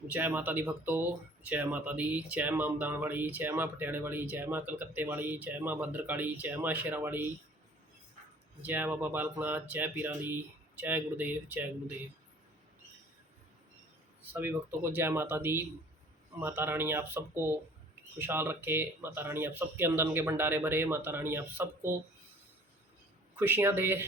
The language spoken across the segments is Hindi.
जय माता दी भक्तों, जय माता दी। जय मां मदान वाली, जय मां पटियाले वाली, जय मां कलकत्ते वाली, जय मां भद्रकाली, जय मां शेरा वाली, जय बाबा बालकनाथ, जय पीराली, जय गुरुदेव, जय गुरुदेव। सभी भक्तों को जय माता दी। माता रानी आप सबको खुशहाल रखे, माता रानी आप सबके अंदर के भंडारे भरे, माता रानी आप सबको खुशियाँ दे,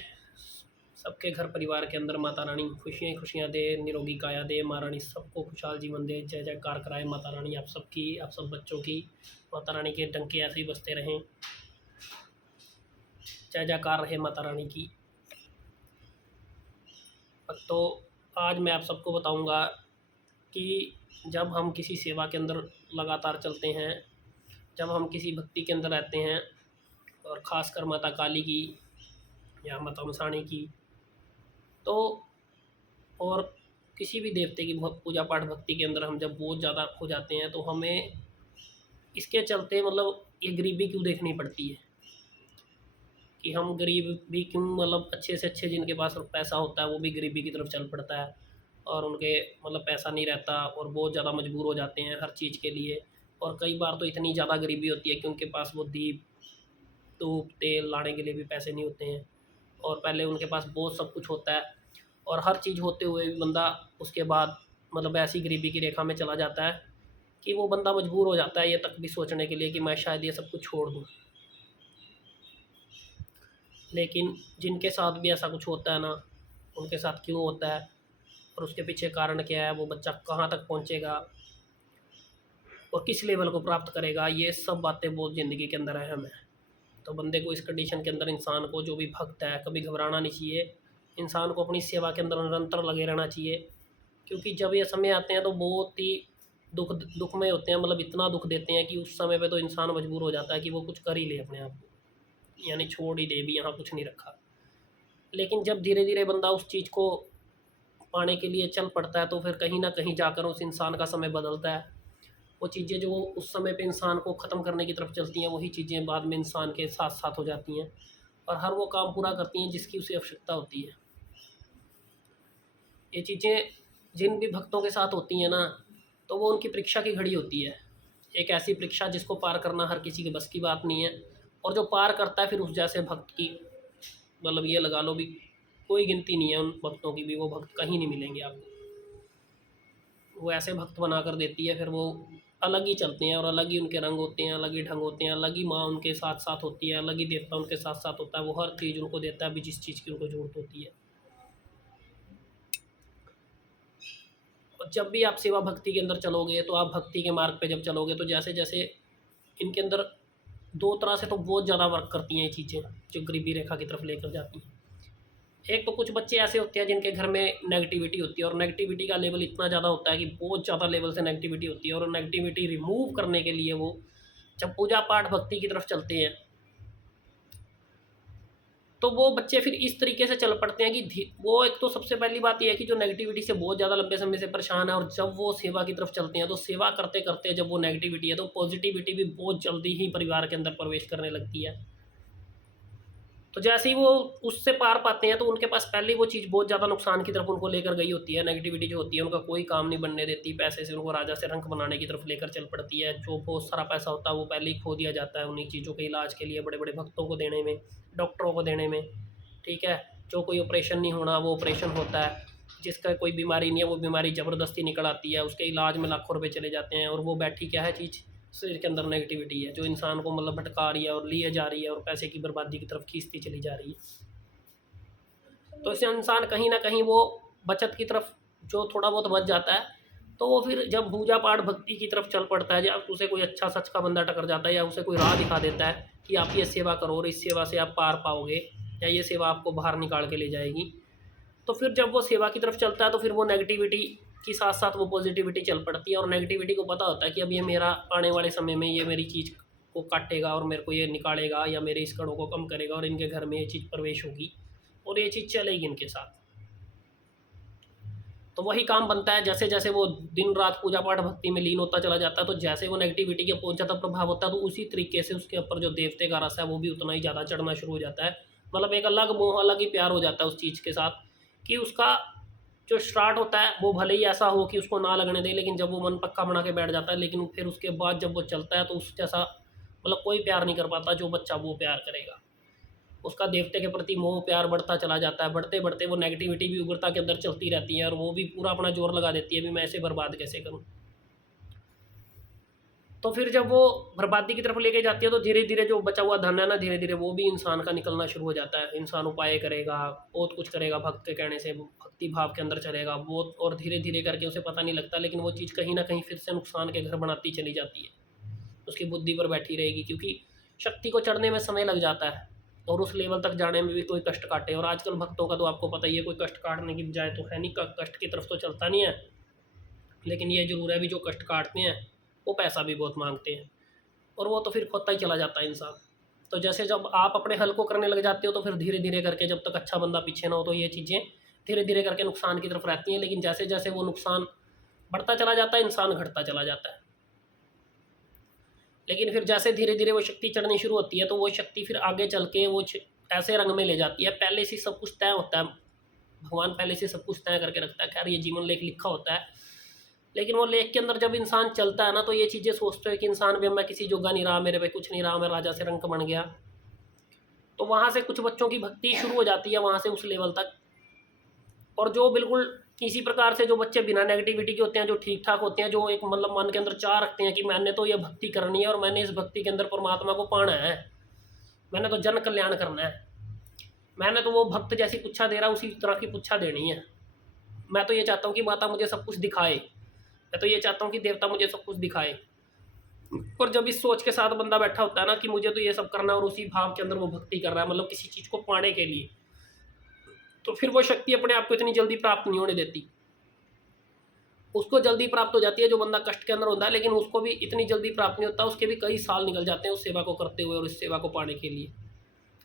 सबके घर परिवार के अंदर माता रानी खुशियाँ खुशियाँ दे, निरोगी काया दे, माँ रानी सबको खुशहाल जीवन दे। जय जयकार कराए माता रानी आप सबकी, आप सब बच्चों की। माता रानी के डंके ऐसे ही बजते रहें, जय जयकार रहे माता रानी की। तो आज मैं आप सबको बताऊंगा कि जब हम किसी सेवा के अंदर लगातार चलते हैं, जब हम किसी भक्ति के अंदर रहते हैं, और ख़ासकर माता काली की या माता मसाणी की, तो और किसी भी देवते की पूजा पाठ भक्ति के अंदर हम जब बहुत ज़्यादा हो जाते हैं तो हमें इसके चलते मतलब ये गरीबी क्यों देखनी पड़ती है कि हम गरीब भी क्यों, मतलब अच्छे से अच्छे जिनके पास पैसा होता है वो भी गरीबी की तरफ चल पड़ता है, और उनके मतलब पैसा नहीं रहता और बहुत ज़्यादा मजबूर हो जाते हैं हर चीज़ के लिए। और कई बार तो इतनी ज़्यादा गरीबी होती है कि उनके पास वो दीप धूप तेल लाने के लिए भी पैसे नहीं होते हैं, और पहले उनके पास बहुत सब कुछ होता है और हर चीज़ होते हुए भी बंदा उसके बाद मतलब ऐसी गरीबी की रेखा में चला जाता है कि वो बंदा मजबूर हो जाता है ये तक भी सोचने के लिए कि मैं शायद ये सब कुछ छोड़ दूँ। लेकिन जिनके साथ भी ऐसा कुछ होता है ना, उनके साथ क्यों होता है और उसके पीछे कारण क्या है, वो बच्चा कहाँ तक पहुँचेगा और किस लेवल को प्राप्त करेगा, ये सब बातें बहुत ज़िंदगी के अंदर अहम है। तो बंदे को इस कंडीशन के अंदर, इंसान को जो भी भक्त है, कभी घबराना नहीं चाहिए। इंसान को अपनी सेवा के अंदर निरंतर लगे रहना चाहिए, क्योंकि जब ये समय आते हैं तो बहुत ही दुखमय होते हैं, मतलब इतना दुख देते हैं कि उस समय पे तो इंसान मजबूर हो जाता है कि वो कुछ कर ही ले अपने आप को, यानी छोड़ ही दे भी, यहाँ कुछ नहीं रखा। लेकिन जब धीरे धीरे बंदा उस चीज़ को पाने के लिए चल पड़ता है तो फिर कहीं ना कहीं जाकर उस इंसान का समय बदलता है। वो चीज़ें जो उस समय पे इंसान को ख़त्म करने की तरफ चलती हैं, वही चीज़ें बाद में इंसान के साथ साथ हो जाती हैं और हर वो काम पूरा करती हैं जिसकी उसे आवश्यकता होती है। ये चीज़ें जिन भी भक्तों के साथ होती हैं ना, तो वो उनकी परीक्षा की घड़ी होती है, एक ऐसी परीक्षा जिसको पार करना हर किसी के बस की बात नहीं है। और जो पार करता है फिर उस जैसे भक्त की, मतलब ये लगा लो भी कोई गिनती नहीं है उन भक्तों की भी, वो भक्त कहीं नहीं मिलेंगे आपको। वो ऐसे भक्त बना कर देती है, फिर वो अलग ही चलते हैं और अलग ही उनके रंग होते हैं, अलग ही ढंग होते हैं, अलग ही माँ उनके साथ साथ होती है, अलग ही देवता उनके साथ साथ होता है। वो हर चीज़ उनको देता है भी जिस चीज़ की उनको ज़रूरत होती है। और जब भी आप सेवा भक्ति के अंदर चलोगे, तो आप भक्ति के मार्ग पे जब चलोगे तो जैसे जैसे इनके अंदर दो तरह से तो बहुत ज़्यादा वर्क करती हैं ये चीज़ें जो गरीबी रेखा की तरफ लेकर जाती हैं। एक तो कुछ बच्चे ऐसे होते हैं जिनके घर में नेगेटिविटी होती है, और नेगेटिविटी का लेवल इतना ज़्यादा होता है कि बहुत ज़्यादा लेवल से नेगेटिविटी होती है, और नेगेटिविटी रिमूव करने के लिए वो जब पूजा पाठ भक्ति की तरफ चलते हैं तो वो बच्चे फिर इस तरीके से चल पड़ते हैं कि वो, एक तो सबसे पहली बात यह है कि जो नेगेटिविटी से बहुत ज़्यादा लंबे समय से परेशान है, और जब वो सेवा की तरफ चलते हैं तो सेवा करते करते जब वो नेगेटिविटी है तो पॉजिटिविटी भी बहुत जल्दी ही परिवार के अंदर प्रवेश करने लगती है। तो जैसे ही वो उससे पार पाते हैं तो उनके पास पहले वो चीज़ बहुत ज़्यादा नुकसान की तरफ उनको लेकर गई होती है। नेगेटिविटी जो होती है उनका कोई काम नहीं बनने देती, पैसे से उनको राजा से रंक बनाने की तरफ लेकर चल पड़ती है। जो बहुत सारा पैसा होता है वो पहले ही खो दिया जाता है उन्हीं चीज़ों के इलाज के लिए, बड़े बड़े भक्तों को देने में, डॉक्टरों को देने में। ठीक है, जो कोई ऑपरेशन नहीं होना वो ऑपरेशन होता है, जिसका कोई बीमारी नहीं है वो बीमारी ज़बरदस्ती निकल आती है, उसके इलाज में लाखों रुपए चले जाते हैं। और वो बैठी क्या है चीज़, शरीर के अंदर नेगेटिविटी है जो इंसान को मतलब भटका रही है और लिए जा रही है और पैसे की बर्बादी की तरफ खींचती चली जा रही है। तो इससे इंसान कहीं ना कहीं वो बचत की तरफ जो थोड़ा बहुत बच जाता है, तो वो फिर जब पूजा पाठ भक्ति की तरफ चल पड़ता है, जब उसे कोई अच्छा सच का बंदा टकर जाता है या उसे कोई राह दिखा देता है कि आप ये सेवा करो और इस सेवा से आप पार पाओगे या ये सेवा आपको बाहर निकाल के ले जाएगी, तो फिर जब वो सेवा की तरफ चलता है तो फिर वो नेगेटिविटी के साथ साथ वो पॉजिटिविटी चल पड़ती है। और नेगेटिविटी को पता होता है कि अब ये मेरा आने वाले समय में ये मेरी चीज़ को काटेगा और मेरे को ये निकालेगा या मेरे इस कड़ों को कम करेगा और इनके घर में ये चीज़ प्रवेश होगी और ये चीज़ चलेगी इनके साथ। तो वही काम बनता है, जैसे जैसे वो दिन रात पूजा पाठ भक्ति में लीन होता चला जाता है, तो जैसे वो नेगेटिविटी का बहुत ज़्यादा प्रभाव होता है तो उसी तरीके से उसके ऊपर जो देवते का रस है वो भी उतना ही ज़्यादा चढ़ना शुरू हो जाता है। मतलब एक अलग मोह, अलग ही प्यार हो जाता है उस चीज़ के साथ कि उसका जो स्टार्ट होता है वो भले ही ऐसा हो कि उसको ना लगने दे, लेकिन जब वो मन पक्का बना के बैठ जाता है, लेकिन फिर उसके बाद जब वो चलता है तो उस जैसा मतलब कोई प्यार नहीं कर पाता जो बच्चा वो प्यार करेगा। उसका देवते के प्रति मोह प्यार बढ़ता चला जाता है, बढ़ते बढ़ते वो नेगेटिविटी भी उग्रता के अंदर चलती रहती है और वो भी पूरा अपना जोर लगा देती है भी मैं इसे बर्बाद कैसे करूँ। तो फिर जब वो बर्बादी की तरफ लेके जाती है तो धीरे धीरे जो बचा हुआ धन है ना, धीरे धीरे वो भी इंसान का निकलना शुरू हो जाता है। इंसान उपाय करेगा, बहुत कुछ करेगा, भक्त के कहने से वो भक्ति भाव के अंदर चलेगा बहुत, और धीरे धीरे करके उसे पता नहीं लगता, लेकिन वो चीज़ कहीं ना कहीं फिर से नुकसान के घर बनाती चली जाती है, उसकी बुद्धि पर बैठी रहेगी, क्योंकि शक्ति को चढ़ने में समय लग जाता है और उस लेवल तक जाने में भी कोई कष्ट काटे। और आजकल भक्तों का तो आपको पता ही है, कोई कष्ट काटने की बजाय तो है नहीं, कष्ट की तरफ तो चलता नहीं है, लेकिन ये जरूर है भी जो कष्ट काटते हैं वो पैसा भी बहुत मांगते हैं, और वो तो फिर खोता ही चला जाता है इंसान। तो जैसे जब आप अपने हल को करने लग जाते हो तो फिर धीरे धीरे करके जब तक अच्छा बंदा पीछे ना हो तो ये चीज़ें धीरे धीरे करके नुकसान की तरफ रहती हैं, लेकिन जैसे जैसे वो नुकसान बढ़ता चला जाता है इंसान घटता चला जाता है। लेकिन फिर जैसे धीरे धीरे वो शक्ति चढ़नी शुरू होती है तो वो शक्ति फिर आगे चल के वो ऐसे रंग में ले जाती है, पहले से सब कुछ तय होता है, भगवान पहले से सब कुछ तय करके रखता है। खैर ये जीवन लेख लिखा होता है, लेकिन वो लेख के अंदर जब इंसान चलता है ना तो ये चीज़ें सोचते हैं कि इंसान भी मैं किसी जोगा नहीं रहा, मेरे पे कुछ नहीं रहा, मैं राजा से रंक बन गया। तो वहाँ से कुछ बच्चों की भक्ति शुरू हो जाती है वहाँ से उस लेवल तक। और जो बिल्कुल किसी प्रकार से जो बच्चे बिना नेगेटिविटी के होते हैं, जो ठीक ठाक होते हैं, जो एक मतलब मन के अंदर चाह रखते हैं कि मैंने तो ये भक्ति करनी है और मैंने इस भक्ति के अंदर परमात्मा को पाना है, मैंने तो जन कल्याण करना है, मैंने तो वो भक्त जैसी पुच्छा दे रहा उसी तरह की पुच्छा देनी है, मैं तो ये चाहता हूँ कि माता मुझे सब कुछ दिखाए, मैं तो ये चाहता हूँ कि देवता मुझे सब कुछ दिखाए। और जब इस सोच के साथ बंदा बैठा होता है ना कि मुझे तो ये सब करना है और उसी भाव के अंदर वो भक्ति कर रहा है, मतलब किसी चीज़ को पाने के लिए, तो फिर वो शक्ति अपने आप को इतनी जल्दी प्राप्त नहीं होने देती। उसको जल्दी प्राप्त हो जाती है जो बंदा कष्ट के अंदर होता है, लेकिन उसको भी इतनी जल्दी प्राप्त नहीं होता, उसके भी कई साल निकल जाते हैं उस सेवा को करते हुए और इस सेवा को पाने के लिए।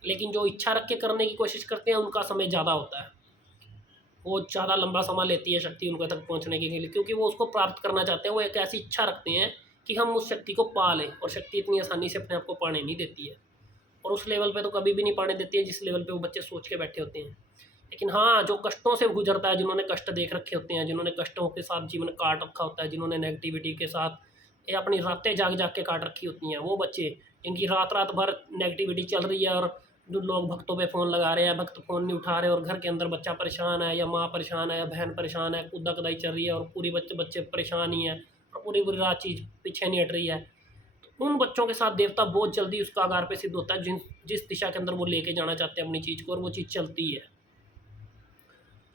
लेकिन जो इच्छा रख के करने की कोशिश करते हैं उनका समय ज़्यादा होता है, वो ज़्यादा लंबा समय लेती है शक्ति उनके तक पहुँचने के लिए, क्योंकि वो उसको प्राप्त करना चाहते हैं। वो एक ऐसी इच्छा रखते हैं कि हम उस शक्ति को पा लें, और शक्ति इतनी आसानी से अपने आप को पाने नहीं देती है, और उस लेवल पे तो कभी भी नहीं पाने देती है जिस लेवल पे वो बच्चे सोच के बैठे होते हैं। लेकिन हाँ, जो कष्टों से गुजरता है, जिन्होंने कष्ट देख रखे होते हैं, जिन्होंने कष्टों के साथ जीवन काट रखा होता है, जिन्होंने नेगेटिविटी के साथ ये अपनी रातें जाग जाग के काट रखी होती हैं, वो बच्चे जिनकी रात रात भर नेगेटिविटी चल रही है और जो लोग भक्तों पे फ़ोन लगा रहे हैं, भक्त फ़ोन नहीं उठा रहे, और घर के अंदर बच्चा परेशान है या माँ परेशान है या बहन परेशान है, कूदा कदाई चल रही है और पूरी बच्चे बच्चे परेशान ही है और पूरी पूरी रात चीज़ पीछे नहीं हट रही है, तो उन बच्चों के साथ देवता बहुत जल्दी उसका आगार पे सिद्ध होता है, जिस दिशा के अंदर वो लेके जाना चाहते हैं अपनी चीज़ को, और वो चीज़ चलती है।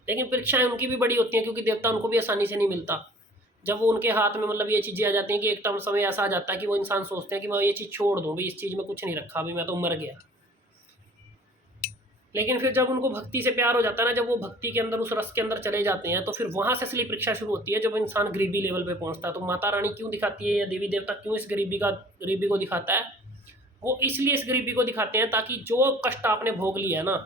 लेकिन परीक्षाएं उनकी भी बड़ी होती हैं, क्योंकि देवता उनको भी आसानी से नहीं मिलता। जब वो उनके हाथ में मतलब ये चीज़ें आ जाती हैं कि एक टाइम समय ऐसा आ जाता है कि वो इंसान सोचते हैं कि मैं ये चीज़ छोड़ दूँ, भाई इस चीज़ में कुछ नहीं रखा, अभी मैं तो मर गया। लेकिन फिर जब उनको भक्ति से प्यार हो जाता है ना, जब वो भक्ति के अंदर उस रस के अंदर चले जाते हैं, तो फिर वहाँ से असली परीक्षा शुरू होती है, जब इंसान गरीबी लेवल पे पहुँचता है। तो माता रानी क्यों दिखाती है या देवी देवता क्यों इस गरीबी को दिखाता है? वो इसलिए इस गरीबी को दिखाते हैं ताकि जो कष्ट आपने भोग लिया है ना,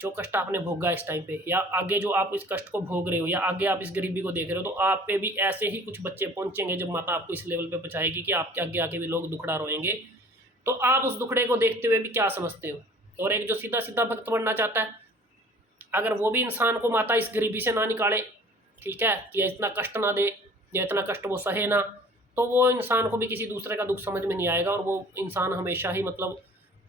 जो कष्ट आपने भोगा इस टाइम पे, या आगे जो आप इस कष्ट को भोग रहे हो, या आगे आप इस गरीबी को देख रहे हो, तो आप पे भी ऐसे ही कुछ बच्चे पहुंचेंगे जब माता आपको इस लेवल पे पहुंचाएगी कि आपके आगे आके भी लोग दुखड़ा रोएंगे। तो आप उस दुखड़े को देखते हुए भी क्या समझते हो? और एक जो सीधा सीधा भक्त बनना चाहता है, अगर वो भी इंसान को माता इस गरीबी से ना निकाले, ठीक है, कि इतना कष्ट ना दे या इतना कष्ट वो सहे ना, तो वो इंसान को भी किसी दूसरे का दुख समझ में नहीं आएगा, और वो इंसान हमेशा ही मतलब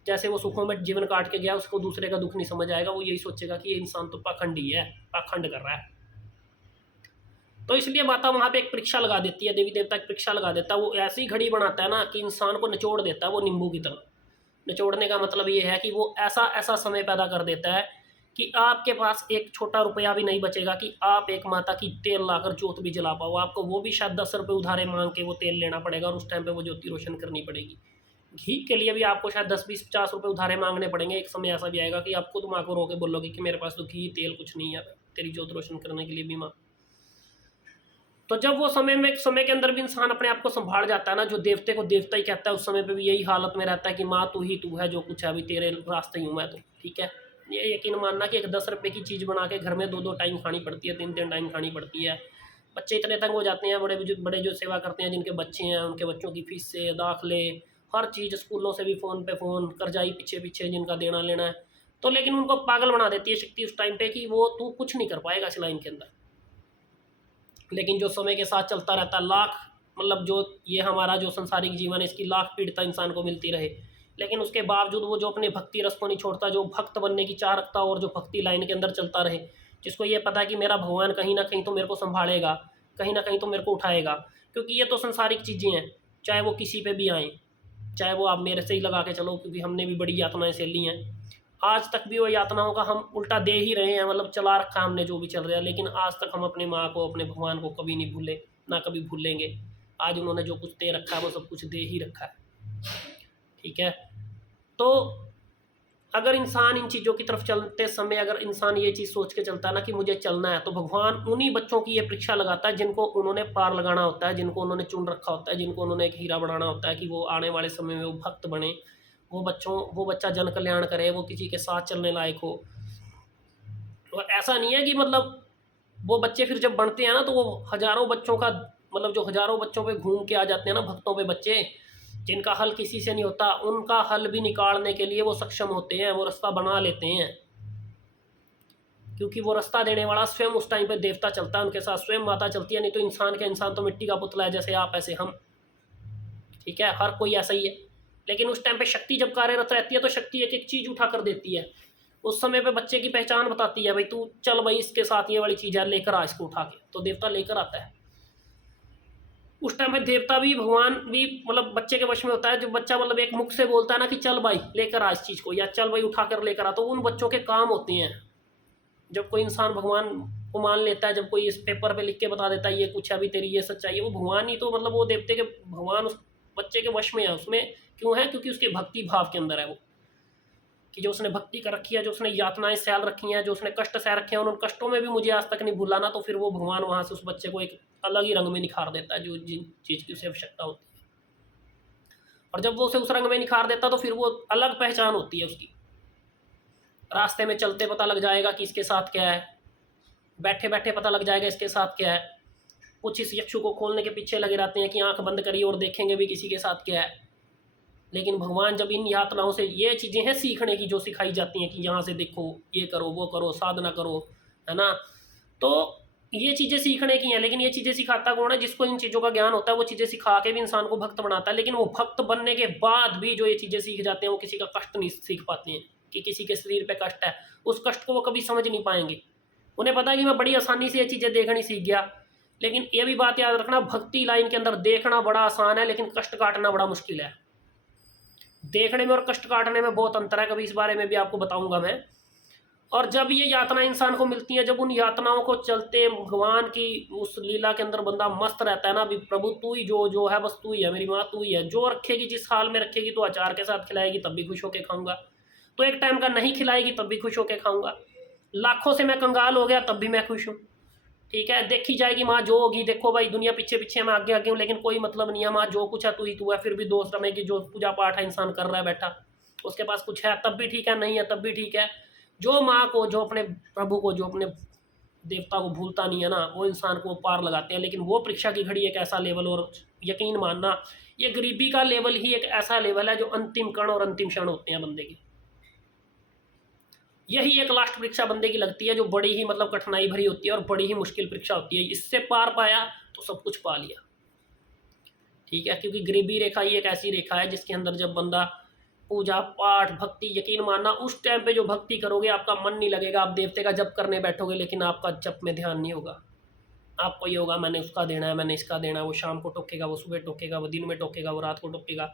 जैसे वो सुखों में जीवन काट के गया, उसको दूसरे का दुख नहीं समझ आएगा, वो यही सोचेगा कि ये इंसान तो पाखंडी है, पाखंड कर रहा है। तो इसलिए माता वहाँ पे एक परीक्षा लगा देती है, देवी देवता एक परीक्षा लगा देता है, वो ऐसी घड़ी बनाता है ना कि इंसान को निचोड़ देता है वो नींबू की तरह। निचोड़ने का मतलब ये है कि वो ऐसा ऐसा समय पैदा कर देता है कि आपके पास एक छोटा रुपया भी नहीं बचेगा कि आप एक माता की तेल लाकर जोत भी जला पाओ। आपको वो भी शायद 10 रुपये उधारे मांग के वो तेल लेना पड़ेगा, और उस टाइम पे वो ज्योति रोशन करनी पड़ेगी। घी के लिए भी आपको शायद 10 20 50 रुपये उधारे मांगने पड़ेंगे। एक समय ऐसा भी आएगा कि आप खुद माँ को रो के बोलोगे कि मेरे पास तो घी तेल कुछ नहीं है तेरी ज्योत रोशन करने के लिए भी माँ। तो जब वो समय के अंदर भी इंसान अपने आप को संभाल जाता है ना, जो देवते को देवता ही कहता है, उस समय पे भी यही हालत में रहता है कि माँ तू ही तू है, जो कुछ है अभी तेरे रास्ते ही हूँ मैं तो, ठीक है। ये यकीन मानना कि एक 10 रुपये की चीज़ बना के घर में 2 टाइम खानी पड़ती है, 3 टाइम खानी पड़ती है। बच्चे इतने तंग हो जाते हैं, बड़े जो सेवा करते हैं, जिनके बच्चे हैं, उनके बच्चों की फीस से दाखिले हर चीज़, स्कूलों से भी फ़ोन पे फ़ोन, कर्जाई पीछे पीछे जिनका देना लेना है। तो लेकिन उनको पागल बना देती है शक्ति उस टाइम पे कि वो तू कुछ नहीं कर पाएगा इस लाइन के अंदर। लेकिन जो समय के साथ चलता रहता है, लाख मतलब जो ये हमारा जो संसारिक जीवन है इसकी लाख पीड़िता इंसान को मिलती रहे, लेकिन उसके बावजूद वो जो अपने भक्ति रस को नहीं छोड़ता, जो भक्त बनने की चाह रखता और जो भक्ति लाइन के अंदर चलता रहे, जिसको ये पता है कि मेरा भगवान कहीं ना कहीं तो मेरे को संभालेगा, कहीं ना कहीं तो मेरे को उठाएगा। क्योंकि ये तो संसारिक चीज़ें हैं, चाहे वो किसी पे भी आएँ, चाहे वो आप मेरे से ही लगा के चलो, क्योंकि हमने भी बड़ी यातनाएं झेल ली हैं। आज तक भी वो यातनाओं का हम उल्टा दे ही रहे हैं, मतलब चला रखा है हमने जो भी चल रहा है, लेकिन आज तक हम अपनी माँ को, अपने भगवान को कभी नहीं भूले, ना कभी भूलेंगे। आज उन्होंने जो कुछ दे रखा है वो सब कुछ दे ही रखा है। ठीक है, तो अगर इंसान इन चीज़ों की तरफ चलते समय अगर इंसान ये चीज़ सोच के चलता है ना कि मुझे चलना है, तो भगवान उन्हीं बच्चों की ये परीक्षा लगाता है जिनको उन्होंने पार लगाना होता है, जिनको उन्होंने चुन रखा होता है, जिनको उन्होंने एक हीरा बनाना होता है कि वो आने वाले समय में वो भक्त बने, वो बच्चा जन कल्याण करे, वो किसी के साथ चलने लायक हो। और ऐसा नहीं है कि मतलब वो बच्चे फिर जब बनते हैं ना तो वो हज़ारों बच्चों का मतलब जो हज़ारों बच्चों पे घूम के आ जाते हैं ना, भक्तों पे बच्चे जिनका हल किसी से नहीं होता, उनका हल भी निकालने के लिए वो सक्षम होते हैं, वो रास्ता बना लेते हैं। क्योंकि वो रास्ता देने वाला स्वयं उस टाइम पे देवता चलता है उनके साथ, स्वयं माता चलती है। नहीं तो इंसान के इंसान तो मिट्टी का पुतला है, जैसे आप ऐसे हम। ठीक है, हर कोई ऐसा ही है। लेकिन उस टाइम पे शक्ति जब कार्यरत रहती है तो शक्ति एक एक चीज़ उठा कर देती है। उस समय पे बच्चे की पहचान बताती है, भाई तू चल भाई इसके साथ ये वाली चीज़ है, लेकर आ इसको उठा के, तो देवता लेकर आता है। उस टाइम पे देवता भी भगवान भी मतलब बच्चे के वश में होता है। जो बच्चा मतलब एक मुख से बोलता है ना कि चल भाई लेकर आ इस चीज़ को, या चल भाई उठा कर लेकर आ, तो उन बच्चों के काम होते हैं। जब कोई इंसान भगवान को मान लेता है, जब कोई इस पेपर पे लिख के बता देता है ये कुछ है अभी तेरी ये सच्चाई है, वो भगवान ही तो मतलब वो देवते के भगवान उस बच्चे के वश में है। उसमें क्यों है? क्योंकि उसके भक्ति भाव के अंदर है वो, कि जो उसने भक्ति कर रखी है, जो उसने यातनाएं सहल रखी हैं, जो उसने कष्ट सह रखे हैं, उन कष्टों में भी मुझे आज तक नहीं भूला ना, तो फिर वो भगवान वहाँ से उस बच्चे को एक अलग ही रंग में निखार देता है, जो जिन चीज़ की उसे आवश्यकता होती है। और जब वो उसे उस रंग में निखार देता तो फिर वो अलग पहचान होती है उसकी। रास्ते में चलते पता लग जाएगा कि इसके साथ क्या है, बैठे बैठे पता लग जाएगा इसके साथ क्या है। कुछ इस यक्षु को खोलने के पीछे लगे रहते हैं कि आंख बंद करिए और देखेंगे भी किसी के साथ क्या है। लेकिन भगवान जब इन यातनाओं से ये चीज़ें हैं सीखने की, जो सिखाई जाती हैं कि यहाँ से देखो, ये करो, वो करो, साधना करो, है ना, तो ये चीज़ें सीखने की हैं। लेकिन ये चीज़ें सिखाता कौन है? जिसको इन चीज़ों का ज्ञान होता है। वो चीज़ें सिखा के भी इंसान को भक्त बनाता है, लेकिन वो भक्त बनने के बाद भी जो ये चीज़ें सीख जाते हैं वो किसी का कष्ट नहीं सीख पाते हैं। कि किसी के शरीर पे कष्ट है, उस कष्ट को वो कभी समझ नहीं पाएंगे। उन्हें पता है कि मैं बड़ी आसानी से ये चीज़ें देखनी सीख गया। लेकिन ये भी बात याद रखना, भक्ति लाइन के अंदर देखना बड़ा आसान है, लेकिन कष्ट काटना बड़ा मुश्किल है। देखने में और कष्ट काटने में बहुत अंतर है, कभी इस बारे में भी आपको बताऊंगा मैं। और जब ये यातना इंसान को मिलती है, जब उन यातनाओं को चलते भगवान की उस लीला के अंदर बंदा मस्त रहता है ना, अभी प्रभु तू ही जो है, बस तू ही है, मेरी माँ तू ही है, जो रखेगी जिस हाल में रखेगी, तो अचार के साथ खिलाएगी तब भी खुश होकर खाऊंगा, तो एक टाइम का नहीं खिलाएगी तब भी खुश होकर खाऊंगा, लाखों से मैं कंगाल हो गया तब भी मैं खुश हूँ। ठीक है, देखी जाएगी माँ जो होगी, देखो भाई दुनिया पीछे पीछे मैं आगे आगे हूँ, लेकिन कोई मतलब नहीं है, माँ जो कुछ है तू ही तू है। फिर भी दोस्त समय की जो पूजा पाठ है इंसान कर रहा है बैठा, उसके पास कुछ है तब भी ठीक है, नहीं है तब भी ठीक है। जो माँ को, जो अपने प्रभु को, जो अपने देवता को भूलता नहीं है ना, वो इंसान को पार लगाते हैं। लेकिन वो परीक्षा की घड़ी एक ऐसा लेवल, और यकीन मानना ये गरीबी का लेवल ही एक ऐसा लेवल है जो अंतिम कण और अंतिम क्षण होते हैं बंदे के। यही एक लास्ट परीक्षा बंदे की लगती है, जो बड़ी ही मतलब कठिनाई भरी होती है और बड़ी ही मुश्किल परीक्षा होती है। इससे पार पाया तो सब कुछ पा लिया। ठीक है, क्योंकि गरीबी रेखा ही एक ऐसी रेखा है जिसके अंदर जब बंदा पूजा पाठ भक्ति, यकीन मानना उस टाइम पे जो भक्ति करोगे आपका मन नहीं लगेगा। आप देवते का जप करने बैठोगे लेकिन आपका जप में ध्यान नहीं होगा। आपको ये होगा मैंने उसका देना है, मैंने इसका देना है। वो शाम को टोकेगा, वो सुबह टोकेगा, वो दिन में टोकेगा, वो रात को टोकेगा।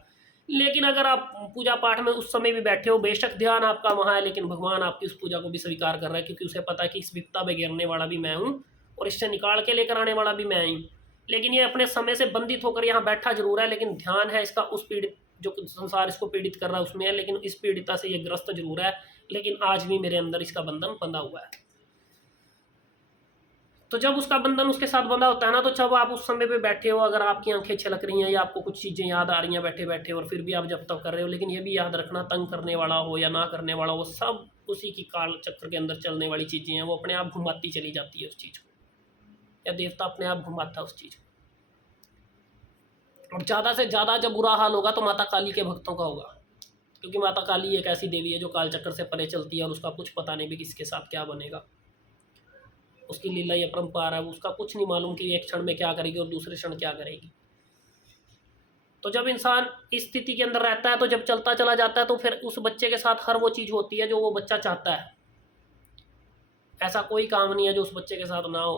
लेकिन अगर आप पूजा पाठ में उस समय भी बैठे हो, बेशक ध्यान आपका वहाँ है, लेकिन भगवान आपकी उस पूजा को भी स्वीकार कर रहा है, क्योंकि उसे पता है कि इस विपदा में गिरने वाला भी मैं हूँ और इससे निकाल के लेकर आने वाला भी मैं ही हूँ। लेकिन ये अपने समय से बंधित होकर यहाँ बैठा जरूर है, लेकिन ध्यान है इसका उस पीड़ित, जो संसार इसको पीड़ित कर रहा है उसमें है, लेकिन इस पीड़िता से ये ग्रस्त जरूर है, लेकिन आज भी मेरे अंदर इसका बंधन बंधा हुआ है। तो जब उसका बंधन उसके साथ बंधा होता है ना, तो जब आप उस समय पे बैठे हो, अगर आपकी आंखें छलक रही हैं या आपको कुछ चीज़ें याद आ रही हैं बैठे बैठे, और फिर भी आप जब तक कर रहे हो, लेकिन ये भी याद रखना, तंग करने वाला हो या ना करने वाला हो, सब उसी की काल चक्र के अंदर चलने वाली चीज़ें हैं। वो अपने आप घुमाती चली जाती है उस चीज़ को, या देवता अपने आप घुमाता है उस चीज़ को। और ज़्यादा से ज़्यादा जब बुरा हाल होगा तो माता काली के भक्तों का होगा। क्योंकि माता काली एक ऐसी देवी है जो काल चक्कर से परे चलती है और उसका कुछ पता नहीं भी किसके साथ क्या बनेगा। उसकी लीला ही अपरंपार है, उसका कुछ नहीं मालूम कि एक क्षण में क्या करेगी और दूसरे क्षण क्या करेगी। तो जब इंसान इस स्थिति के अंदर रहता है, तो जब चलता चला जाता है, तो फिर उस बच्चे के साथ हर वो चीज़ होती है जो वो बच्चा चाहता है। ऐसा कोई काम नहीं है जो उस बच्चे के साथ ना हो।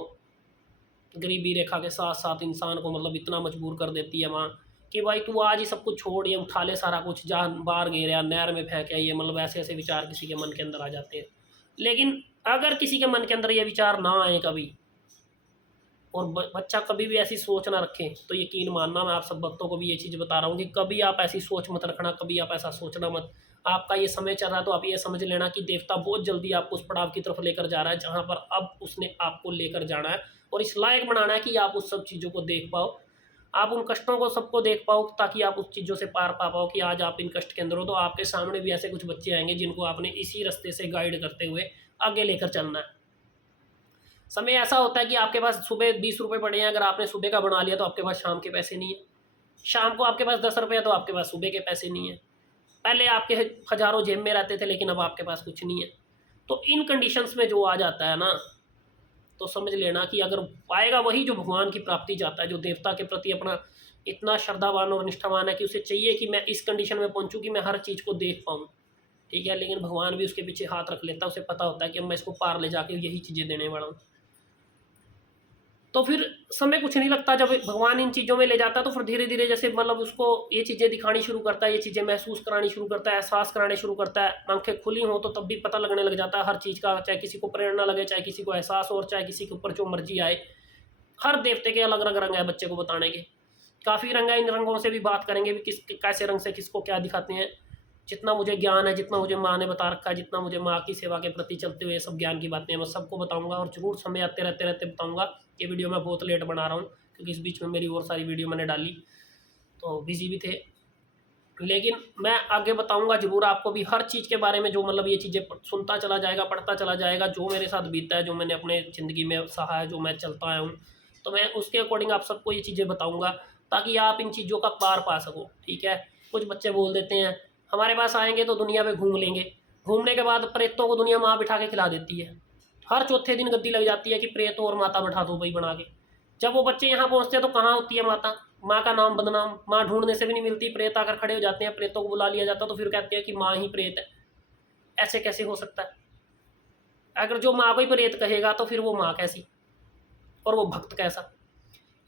गरीबी रेखा के साथ साथ इंसान को मतलब इतना मजबूर कर देती है माँ कि भाई तू आज ही सब कुछ छोड़, ये उठा ले सारा कुछ, जा बाहर गिर नहर में फेंक, ये मतलब ऐसे ऐसे विचार किसी के मन के अंदर आ जाते हैं। लेकिन अगर किसी के मन के अंदर ये विचार ना आए कभी, और बच्चा कभी भी ऐसी सोच ना रखे, तो यकीन मानना, मैं आप सब भक्तों को भी ये चीज़ बता रहा हूँ कि कभी आप ऐसी सोच मत रखना, कभी आप ऐसा सोचना मत। आपका ये समय चल रहा है तो आप ये समझ लेना कि देवता बहुत जल्दी आपको उस पड़ाव की तरफ लेकर जा रहा है जहाँ पर अब उसने आपको लेकर जाना है और इस लायक बनाना है कि आप उस सब चीज़ों को देख पाओ, आप उन कष्टों को सबको देख पाओ, ताकि आप उस चीज़ों से पार पा पाओ कि आज आप इन कष्ट के अंदर हो तो आपके सामने भी ऐसे कुछ बच्चे आएंगे जिनको आपने इसी रास्ते से गाइड करते हुए आगे लेकर चलना है। समय ऐसा होता है कि आपके पास सुबह 20 रुपये पड़े हैं, अगर आपने सुबह का बना लिया तो आपके पास शाम के पैसे नहीं है। शाम को आपके पास 10 रुपये है तो आपके पास सुबह के पैसे नहीं है। पहले आपके हज़ारों जेब में रहते थे लेकिन अब आपके पास कुछ नहीं है। तो इन कंडीशंस में जो आ जाता है ना, तो समझ लेना कि अगर पाएगा वही जो भगवान की प्राप्ति चाहता है, जो देवता के प्रति अपना इतना श्रद्धावान और निष्ठावान है कि उसे चाहिए कि मैं इस कंडीशन में पहुंचूं कि मैं हर चीज़ को देख पाऊँ। ठीक है, लेकिन भगवान भी उसके पीछे हाथ रख लेता है, उसे पता होता है कि अब मैं इसको पार ले जाके यही चीज़ें देने वाला हूँ। तो फिर समय कुछ नहीं लगता, जब भगवान इन चीज़ों में ले जाता है तो फिर धीरे धीरे जैसे मतलब उसको ये चीज़ें दिखानी शुरू करता है, ये चीज़ें महसूस करानी शुरू करता है, एहसास कराने शुरू करता है। आंखें खुली हों तो तब भी पता लगने लग जाता है हर चीज़ का, चाहे किसी को प्रेरणा लगे, चाहे किसी को एहसास हो, और चाहे किसी के ऊपर जो मर्जी आए। हर देवते के अलग अलग रंग है बच्चे को बताने के, काफ़ी रंग है। इन रंगों से भी बात करेंगे भी किस कैसे रंग से किसको क्या दिखाते हैं। जितना मुझे ज्ञान है, जितना मुझे माँ ने बता रखा है, जितना मुझे माँ की सेवा के प्रति चलते हुए सब ज्ञान की बातें मैं सबको बताऊंगा, और ज़रूर समय आते रहते रहते बताऊंगा। ये वीडियो मैं बहुत लेट बना रहा हूँ क्योंकि इस बीच में मेरी और सारी वीडियो मैंने डाली, तो बिजी भी थे। लेकिन मैं आगे बताऊंगा ज़रूर आपको भी हर चीज़ के बारे में, जो मतलब ये चीज़ें सुनता चला जाएगा, पढ़ता चला जाएगा, जो मेरे साथ बीतता है, जो मैंने अपने ज़िंदगी में सहा है, जो मैं चलता आया हूँ, तो मैं उसके अकॉर्डिंग आप सबको ये चीज़ें बताऊँगा ताकि आप इन चीज़ों का पार पा सको। ठीक है, कुछ बच्चे बोल देते हैं हमारे पास आएंगे तो दुनिया में घूम लेंगे, घूमने के बाद प्रेतों को दुनिया माँ बिठा के खिला देती है। हर चौथे दिन गद्दी लग जाती है कि प्रेतों और माता बैठा दो भाई बना के। जब वो बच्चे यहाँ पहुँचते हैं तो कहाँ होती है माता, माँ का नाम बदनाम, माँ ढूंढने से भी नहीं मिलती, प्रेत आकर खड़े हो जाते हैं, प्रेतों को बुला लिया जाता है तो फिर कहते हैं कि माँ ही प्रेत है। ऐसे कैसे हो सकता है? अगर जो माँ को ही प्रेत कहेगा तो फिर वो माँ कैसी और वो भक्त कैसा?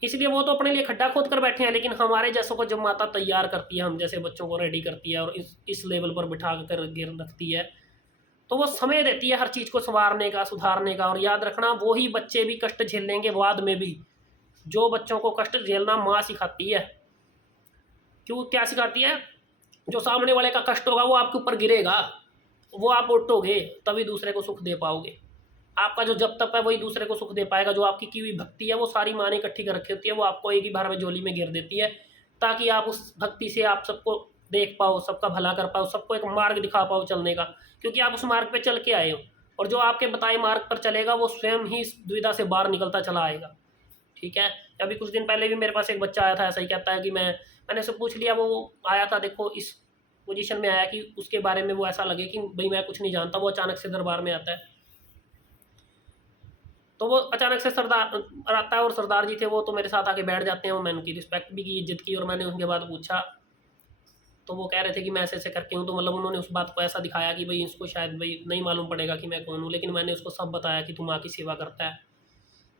इसलिए वो तो अपने लिए खड्डा खोद कर बैठे हैं, लेकिन हमारे जैसों को जब माता तैयार करती है, हम जैसे बच्चों को रेडी करती है और इस लेवल पर बिठा कर गिर रखती है, तो वो समय देती है हर चीज़ को संवारने का, सुधारने का। और याद रखना वो ही बच्चे भी कष्ट झेलेंगे बाद में भी। जो बच्चों को कष्ट झेलना माँ सिखाती है। क्यों, क्या सिखाती है? जो सामने वाले का कष्ट होगा वो आपके ऊपर गिरेगा, वो आप उठोगे तभी दूसरे को सुख दे पाओगे। आपका जो जब तप है वही दूसरे को सुख दे पाएगा। जो आपकी की हुई भक्ति है वो सारी माँ ने इकट्ठी कर रखी होती है, वो आपको एक ही बार में झोली में गिर देती है, ताकि आप उस भक्ति से आप सबको देख पाओ, सबका भला कर पाओ, सबको एक मार्ग दिखा पाओ चलने का, क्योंकि आप उस मार्ग पे चल के आए हो। और जो आपके बताए मार्ग पर चलेगा वो स्वयं ही इस दुविधा से बाहर निकलता चला आएगा। ठीक है, अभी कुछ दिन पहले भी मेरे पास एक बच्चा आया था, ऐसा ही कहता है कि मैंने उससे पूछ लिया, वो आया था देखो इस पोजीशन में आया कि उसके बारे में वो ऐसा लगे कि भाई मैं कुछ नहीं जानता, वो अचानक से दरबार में आता है। तो वो अचानक से सरदार आता है और सरदार जी थे वो तो मेरे साथ आके बैठ जाते हैं। वो मैंने उनकी रिस्पेक्ट भी की, इज्जत की, और मैंने उनके बाद पूछा तो वो कह रहे थे कि मैं ऐसे ऐसे करके हूँ। तो मतलब उन्होंने उस बात को ऐसा दिखाया कि भाई इसको शायद भाई नहीं मालूम पड़ेगा कि मैं कौन हूँ, लेकिन मैंने उसको सब बताया कि तू माँ की सेवा करता है।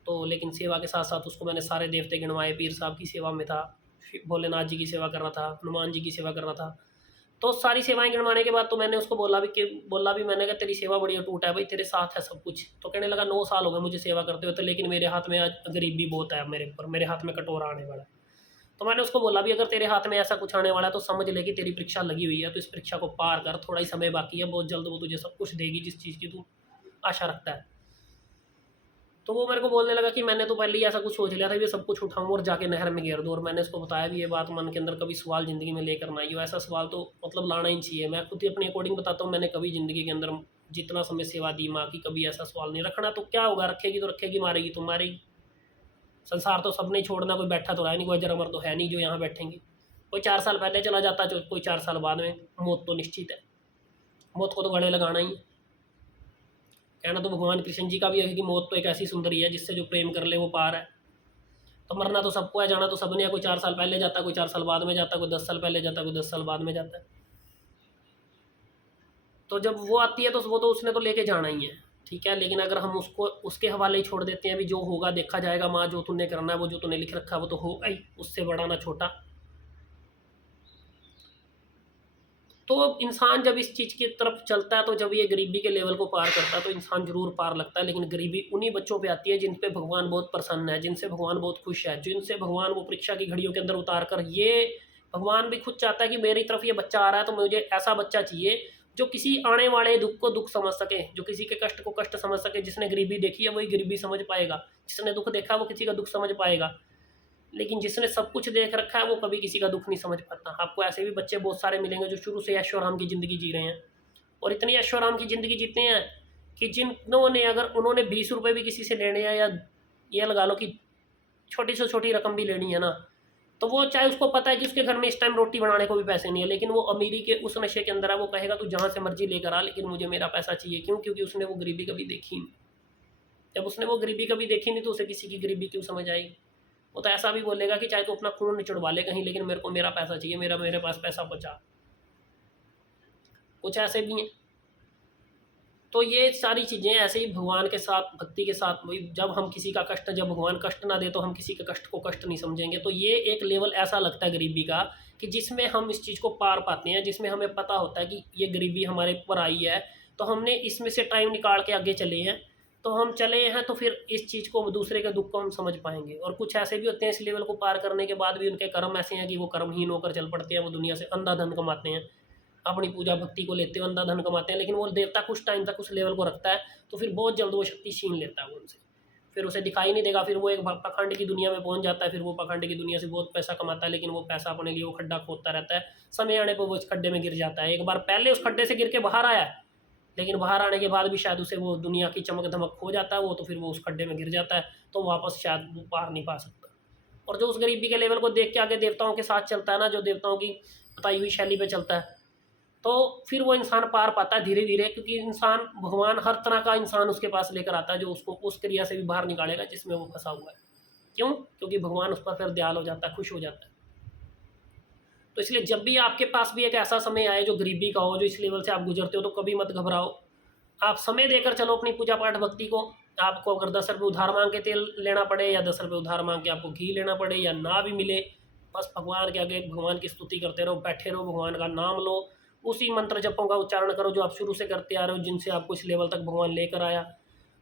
तो लेकिन सेवा के साथ साथ उसको मैंने सारे देवते गिनवाए, पीर साहब की सेवा में था, भोलेनाथ जी की सेवा कर रहा था, हनुमान जी की सेवा कर रहा था। तो सारी सेवाएं गिनवाने के बाद तो मैंने उसको बोला भी मैंने कहा तेरी सेवा बड़ी अटूट है भाई, तेरे साथ है सब कुछ। तो कहने लगा 9 साल हो गए मुझे सेवा करते हुए, तो लेकिन मेरे हाथ में आज गरीबी बहुत है, मेरे ऊपर मेरे हाथ में कटोरा आने वाला है। तो मैंने उसको बोला भी अगर तेरे हाथ में ऐसा कुछ आने वाला है तो समझ ले कि तेरी परीक्षा लगी हुई है, तो इस परीक्षा को पार कर, थोड़ा ही समय बाकी है, बहुत जल्द वो तुझे सब कुछ देगी जिस चीज़ की तू आशा रखता है। तो वो मेरे को बोलने लगा कि मैंने तो पहले ही ऐसा कुछ सोच लिया था, ये सब कुछ उठाऊँ और जाके नहर में गिर दूँ। और मैंने उसको बताया भी ये बात मन के अंदर कभी सवाल ज़िंदगी में लेकर ना आइए, ऐसा सवाल तो मतलब लाना ही चाहिए। मैं खुद ही अपनी अकॉर्डिंग बताता हूँ, मैंने कभी ज़िंदगी के अंदर जितना समय सेवा दी माँ की, कभी ऐसा सवाल नहीं रखना। तो क्या होगा, रखेगी तो रखेगी, मारेगी तो मारेगी। संसार तो सब नहीं छोड़ना, कोई बैठा तो है नहीं, कोई अजर अमर तो है नहीं जो यहाँ बैठेंगे। कोई 4 साल पहले चला जाता, जो कोई 4 साल बाद में, मौत तो निश्चित है, मौत को तो गले लगाना ही है। कहना तो भगवान कृष्ण जी का भी है कि मौत तो एक ऐसी सुंदरी है जिससे जो प्रेम कर ले वो पार है। तो मरना तो सबको है, जाना तो सबने है, कोई 4 साल पहले जाता, कोई 4 साल बाद में जाता, कोई 10 साल पहले जाता, कोई 10 साल बाद में जाता है। तो जब वो आती है तो वो तो उसने तो लेके जाना ही है, ठीक है। लेकिन अगर हम उसको उसके हवाले ही छोड़ देते हैं, भी जो होगा देखा जाएगा, माँ जो तूने करना है, वो जो तूने लिख रखा है वो तो होगा ही, उससे बड़ा ना छोटा। तो इंसान जब इस चीज़ की तरफ चलता है, तो जब ये गरीबी के लेवल को पार करता है तो इंसान जरूर पार लगता है। लेकिन गरीबी उन्हीं बच्चों पे आती है जिन पे भगवान बहुत प्रसन्न है, जिनसे भगवान बहुत खुश है, जिनसे भगवान वो परीक्षा की घड़ियों के अंदर उतार कर, ये भगवान भी खुद चाहता है कि मेरी तरफ ये बच्चा आ रहा है तो मुझे ऐसा बच्चा चाहिए जो किसी आने वाले दुख को दुख समझ सके, जो किसी के कष्ट को कष्ट समझ सके। जिसने गरीबी देखी है वही गरीबी समझ पाएगा, जिसने दुख देखा वो किसी का दुख समझ पाएगा। लेकिन जिसने सब कुछ देख रखा है वो कभी किसी का दुख नहीं समझ पाता। आपको ऐसे भी बच्चे बहुत सारे मिलेंगे जो शुरू से ऐशो आराम की ज़िंदगी जी रहे हैं, और इतनी ऐशो आराम की ज़िंदगी जीते हैं कि जिन्होंने अगर उन्होंने 20 रुपये भी किसी से लेने हैं, या ये लगा लो कि छोटी से छोटी रकम भी लेनी है ना, तो वो चाहे उसको पता है कि उसके घर में इस टाइम रोटी बनाने को भी पैसे नहीं है, लेकिन वो अमीरी के उस नशे के अंदर है। वो कहेगा तू जहाँ से मर्जी लेकर आ, लेकिन मुझे मेरा पैसा चाहिए। क्यों? क्योंकि उसने वो गरीबी कभी देखी नहीं। जब उसने वो गरीबी कभी देखी नहीं तो उसे किसी की गरीबी क्यों समझ आएगी। वो तो ऐसा भी बोलेगा कि चाहे तो अपना खून निचड़वा ले कहीं, लेकिन मेरे को मेरा पैसा चाहिए, मेरे पास पैसा पहुँचा। कुछ ऐसे भी हैं। तो ये सारी चीज़ें ऐसे ही भगवान के साथ, भक्ति के साथ, वही जब हम किसी का कष्ट, जब भगवान कष्ट ना दे तो हम किसी के कष्ट को कष्ट नहीं समझेंगे। तो ये एक लेवल ऐसा लगता है गरीबी का कि जिसमें हम इस चीज़ को पार पाते हैं, जिसमें हमें पता होता है कि ये गरीबी हमारे ऊपर आई है, तो हमने इसमें से टाइम निकाल के आगे चले हैं। तो हम चले हैं तो फिर इस चीज़ को, दूसरे के दुख को हम समझ पाएंगे। और कुछ ऐसे भी होते हैं इस लेवल को पार करने के बाद भी उनके कर्म ऐसे हैं कि वो कर्महीन होकर चल पड़ते हैं, वो दुनिया से अंधाधन कमाते हैं, अपनी पूजा भक्ति को लेते हुए अंधाधन कमाते हैं। लेकिन वो देवता कुछ टाइम तक उस लेवल को रखता है, तो फिर बहुत जल्द वो शक्ति छीन लेता है वो उनसे, फिर उसे दिखाई नहीं देगा। फिर वो एक पाखंड की दुनिया में पहुंच जाता है, फिर वो पाखंड की दुनिया से बहुत पैसा कमाता है, लेकिन वो पैसा अपने लिए वो खड्डा खोदता रहता है। समय आने पर वो इस खड्डे में गिर जाता है। एक बार पहले उस खड्डे से गिर के बाहर आया है, लेकिन बाहर आने के बाद भी शायद उसे वो दुनिया की चमक धमक खो जाता है वो, तो फिर वो उस खड्डे में गिर जाता है, तो वापस शायद वो पार नहीं पा सकता। और जो उस गरीबी के लेवल को देख के आगे देवताओं के साथ चलता है ना, जो देवताओं की बताई हुई शैली पे चलता है, तो फिर वो इंसान पार पाता है धीरे धीरे। क्योंकि इंसान, भगवान हर तरह का इंसान उसके पास लेकर आता है जो उसको उस क्रिया से भी बाहर निकालेगा जिसमें वो फंसा हुआ है। क्यों? क्योंकि भगवान उस पर फिर दयाल हो जाता है, खुश हो जाता है। तो इसलिए जब भी आपके पास भी एक ऐसा समय आए जो गरीबी का हो, जो इस लेवल से आप गुजरते हो, तो कभी मत घबराओ। आप समय देकर चलो अपनी पूजा पाठ भक्ति को। आपको अगर 10 रुपये उधार मांग के तेल लेना पड़े, या 10 रुपये उधार मांग के आपको घी लेना पड़े, या ना भी मिले, बस भगवान के आगे भगवान की स्तुति करते रहो, बैठे रहो, भगवान का नाम लो, उसी मंत्र जपों का उच्चारण करो जो आप शुरू से करते आ रहे हो, जिनसे आपको इस लेवल तक भगवान लेकर आया।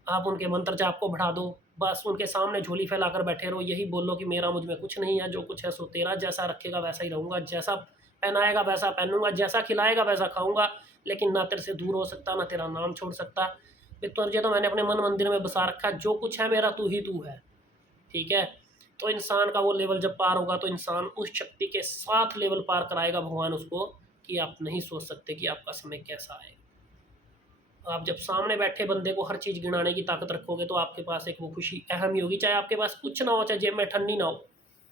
आप उनके मंत्र जाप को बढ़ा दो, बस उनके सामने झोली फैलाकर बैठे रहो। यही बोलो कि मेरा मुझ में कुछ नहीं है, जो कुछ है सो तेरा, जैसा रखेगा वैसा ही रहूँगा, जैसा पहनाएगा वैसा पहनूंगा, जैसा खिलाएगा वैसा खाऊंगा, लेकिन ना तेरे से दूर हो सकता, ना तेरा नाम छोड़ सकता। तुझे तो मैंने अपने मन मंदिर में बसा रखा है, जो कुछ है मेरा तू ही तू है, ठीक है। तो इंसान का वो लेवल जब पार होगा तो इंसान उस शक्ति के साथ लेवल पार कराएगा भगवान उसको, कि आप नहीं सोच सकते कि आपका समय कैसा आएगा। आप जब सामने बैठे बंदे को हर चीज़ गिनाने की ताकत रखोगे तो आपके पास एक वो खुशी अहम ही होगी, चाहे आपके पास कुछ ना हो, चाहे जेब में ठंडी ना हो,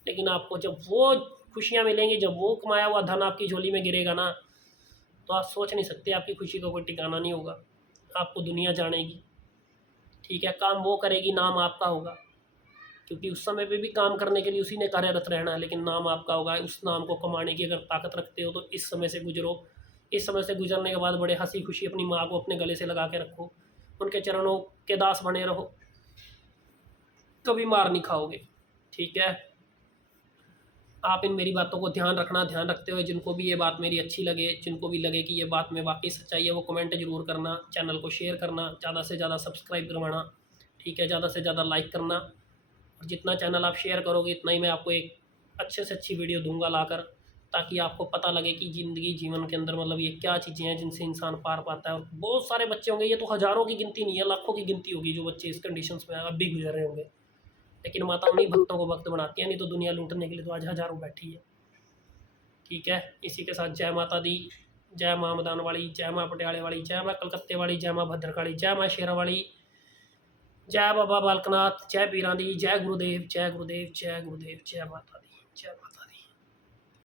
लेकिन आपको जब वो खुशियाँ मिलेंगी, जब वो कमाया हुआ धन आपकी झोली में गिरेगा ना, तो आप सोच नहीं सकते, आपकी खुशी का कोई ठिकाना नहीं होगा। आपको दुनिया जानेगी, ठीक है, काम वो करेगी, नाम आपका होगा। क्योंकि उस समय पे भी काम करने के लिए उसी ने कार्यरत रहना है, लेकिन नाम आपका होगा। उस नाम को कमाने की अगर ताकत रखते हो तो इस समय से गुजरो। इस समय से गुजरने के बाद बड़े हंसी खुशी अपनी माँ को अपने गले से लगा के रखो, उनके चरणों के दास बने रहो, कभी मार नहीं खाओगे, ठीक है। आप इन मेरी बातों को ध्यान रखना। ध्यान रखते हुए जिनको भी ये बात मेरी अच्छी लगे, जिनको भी लगे कि ये बात में वाकई सच्चाई है, वो कमेंट जरूर करना, चैनल को शेयर करना, ज़्यादा से ज़्यादा सब्सक्राइब करवाना, ठीक है, ज़्यादा से ज़्यादा लाइक करना। और जितना चैनल आप शेयर करोगे इतना ही मैं आपको एक अच्छे से अच्छी वीडियो दूंगा लाकर, ताकि आपको पता लगे कि ज़िंदगी जीवन के अंदर मतलब ये क्या चीज़ें हैं जिनसे इंसान पार पाता है। और बहुत सारे बच्चे होंगे, ये तो हज़ारों की गिनती नहीं है, लाखों की गिनती होगी जो बच्चे इस कंडीशंस में अब भी गुजर रहे होंगे। लेकिन माता उन्हीं भक्तों को भक्त बनाती है, नहीं तो दुनिया लूटने के लिए तो आज हज़ारों बैठी है, ठीक है। इसी के साथ जय माता दी, जय माँ मदान वाली, जय माँ पटियाले वाली, जय माँ कलकत्ते वाली, जय माँ भद्रकाली, जय माँ शेरा वाली, जय बाबा बालकनाथ, जय पीरां दी, जय गुरुदेव, जय गुरुदेव, जय गुरुदेव, जय माता दी, जय माता।